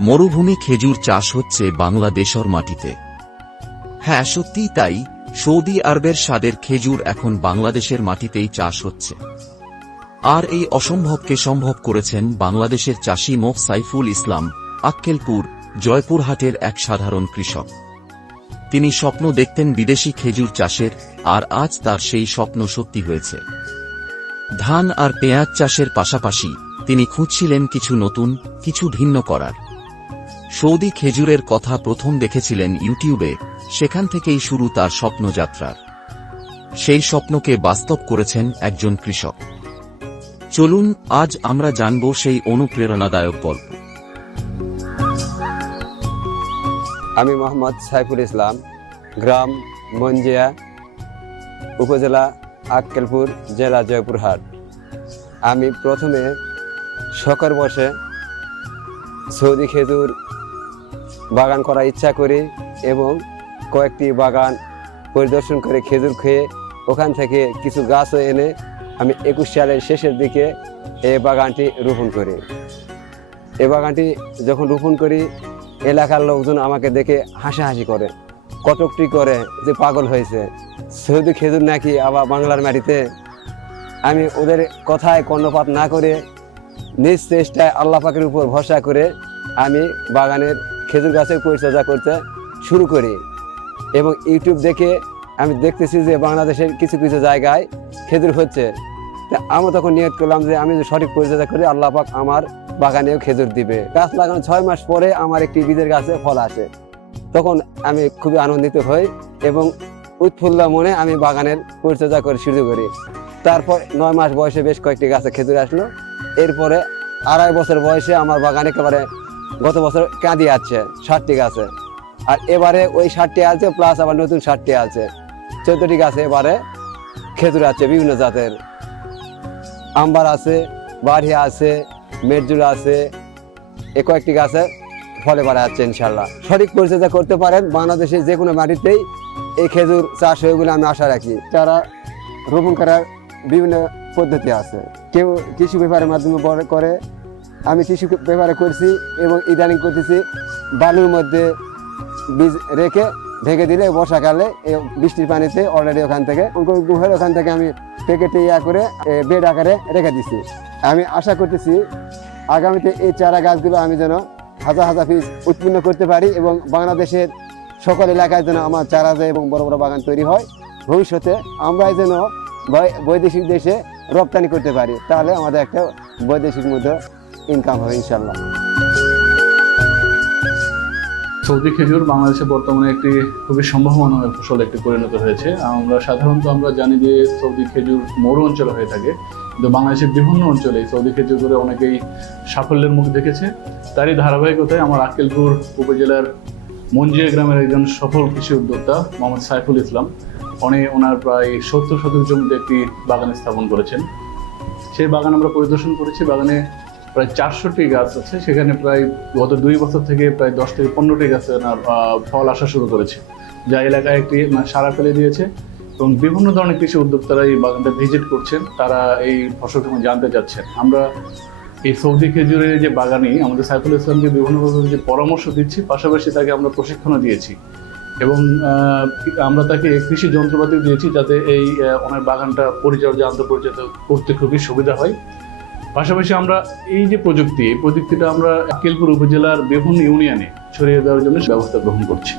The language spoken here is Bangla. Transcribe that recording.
মরুভূমি খেজুর চাষ হচ্ছে বাংলাদেশর মাটিতে। হ্যাঁ সত্যিই তাই। সৌদি আরবের স্বাদের খেজুর এখন বাংলাদেশের মাটিতেই চাষ হচ্ছে। আর এই অসম্ভবকে সম্ভব করেছেন বাংলাদেশের চাষি মোফ সাইফুল ইসলাম, আক্কেলপুর, জয়পুরহাটের এক সাধারণ কৃষক। তিনি স্বপ্ন দেখতেন বিদেশি খেজুর চাষের, আর আজ তার সেই স্বপ্ন সত্যি হয়েছে। ধান আর পেঁয়াজ চাষের পাশাপাশি তিনি খুঁজছিলেন কিছু নতুন, কিছু ভিন্ন করার। সৌদি খেজুরের কথা প্রথম দেখেছিলেন ইউটিউবে, সেখান থেকেই শুরু তার স্বপ্নযাত্রার। সেই স্বপ্নকে বাস্তব করেছেন একজন কৃষক। চলুন, আজ আমরা জানব সেই অনুপ্রেরণাদায়ক গল্প। আমি মোহাম্মদ সাইফুল ইসলাম, গ্রাম মঞ্জিয়া, উপজেলা আক্কেলপুর, জেলা জয়পুরহাট। আমি প্রথমে শখের বসে সৌদি খেজুর বাগান করার ইচ্ছা করি এবং কয়েকটি বাগান পরিদর্শন করে খেজুর খেয়ে ওখান থেকে কিছু গাছও এনে আমি একুশ সালের শেষের দিকে এই বাগানটি রোপণ করি। এই বাগানটি যখন রোপণ করি, এলাকার লোকজন আমাকে দেখে হাসাহাসি করে কটকটি করে যে পাগল হয়েছে। সৌদি খেজুর নাকি আবার বাংলার মাটিতে? আমি ওদের কথায় কর্ণপাত না করে নিজ চেষ্টায় আল্লাহ পাকের উপর ভরসা করে আমি বাগানের খেজুর গাছের পরিচর্যা করতে শুরু করি এবং ইউটিউব দেখে আমি দেখতেছি যে বাংলাদেশের কিছু কিছু জায়গায় খেজুর হচ্ছে। তা আমি তখন নিয়ত করলাম যে আমি সঠিক পরিচর্যা করি, আল্লাহ পাক আমার বাগানেও খেজুর দিবে। গাছ লাগানো ছয় মাস পরে আমার একটি বীজের গাছে ফল আসে। তখন আমি খুবই আনন্দিত হই এবং উৎফুল্ল মনে আমি বাগানের পরিচর্যা করে শুরু করি। তারপর নয় মাস বয়সে বেশ কয়েকটি গাছে খেজুর আসলো। এরপরে আড়াই বছর বয়সে আমার বাগানে একেবারে গত বছর কাঁদি আছে ষাটটি গাছে। আর এবারে ওই ষাটটি আছে প্লাস আবার নতুন ষাটটি আছে। চোদ্দটি গাছে এবারে খেজুর আছে বিভিন্ন জাতের। আম্বার আছে বাড়িয়া আছে, মেরজুল আছে। এ কয়েকটি গাছে ফলে বাড়া যাচ্ছে ইনশাল্লাহ সঠিক পরিচর্যা করতে পারেন বাংলাদেশের যে কোনো মাটিতেই এই খেজুর চাষ হয়ে বলে আমি আশা রাখি। তারা রোপণ করার বিভিন্ন পদ্ধতি আছে, কেউ টিস্যু ব্যাপারের মাধ্যমে বড় করে আমি টিস্যু পেপারে করছি এবং ইদানিং করতেছি বালুর মধ্যে বীজ রেখে ঢেকে দিলে বর্ষাকালে বৃষ্টির পানিতে অলরেডি ওখান থেকে অঙ্কুর ওখান থেকে আমি প্যাকেটে ইয়া করে বেড আকারে রেখে দিছি। আমি আশা করতেছি আগামীতে এই চারা গাছগুলো আমি যেন হাজার হাজার পিস উৎপন্ন করতে পারি এবং বাংলাদেশের সকল এলাকায় যেন আমার চারা যায় এবং বড় বড় বাগান তৈরি হয়, ভবিষ্যতে আমরাই যেন বৈদেশিক দেশে রপ্তানি করতে পারি। তাহলে আমাদের একটা বৈদেশিক মধ্যে ইনকাম হবে ইনশাল্লাহ সৌদি খেজুর বাংলাদেশে বর্তমানে একটি খুবই সম্ভাবনা ফসল একটি পরিণত হয়েছে। আমরা সাধারণত আমরা জানি যে সৌদি খেজুর মরু অঞ্চলে হয়ে থাকে, কিন্তু বাংলাদেশের বিভিন্ন অঞ্চলে সৌদি খেজুর করে অনেকেই সাফল্যের মুখ দেখেছে। তারই ধারাবাহিকতায় আমার আক্কেলপুর উপজেলার মঞ্জিয়া গ্রামের একজন সফল কৃষি উদ্যোক্তা মোহাম্মদ সাইফুল ইসলাম, উনি ওনার প্রায় সত্তর শতক জমিতে একটি বাগান স্থাপন করেছেন। সেই বাগান আমরা পরিদর্শন করেছি। বাগানে প্রায় চারশোটি গাছ আছে। সেখানে প্রায় গত দুই বছর থেকে প্রায় দশ থেকে পনেরোটি গাছে ফল আসা শুরু করেছে। যা এলাকায় একটি মানে সারা ফেলে দিয়েছে এবং বিভিন্ন ধরনের কৃষি উদ্যোক্তারা এই বাগানটা ভিজিট করছেন। তারা এই ফসল জানতে চাচ্ছেন। আমরা এই সৌদি খেজুরের যে বাগানি, আমাদের সাইফুল ইসলামকে বিভিন্নভাবে যে পরামর্শ দিচ্ছি, পাশাপাশি তাকে আমরা প্রশিক্ষণও দিয়েছি। এবং আমরা তাকে কৃষি যন্ত্রপাতি দিয়েছি যাতে এই ওনার বাগানটা পরিচর্যা, আন্তঃপরিচর্যা করতে খুবই সুবিধা হয়। পাশাপাশি আমরা এই যে প্রযুক্তি, এই প্রযুক্তিটা আমরা আক্কেলপুর উপজেলার বিভিন্ন ইউনিয়নে ছড়িয়ে দেওয়ার জন্য ব্যবস্থা গ্রহণ করছি।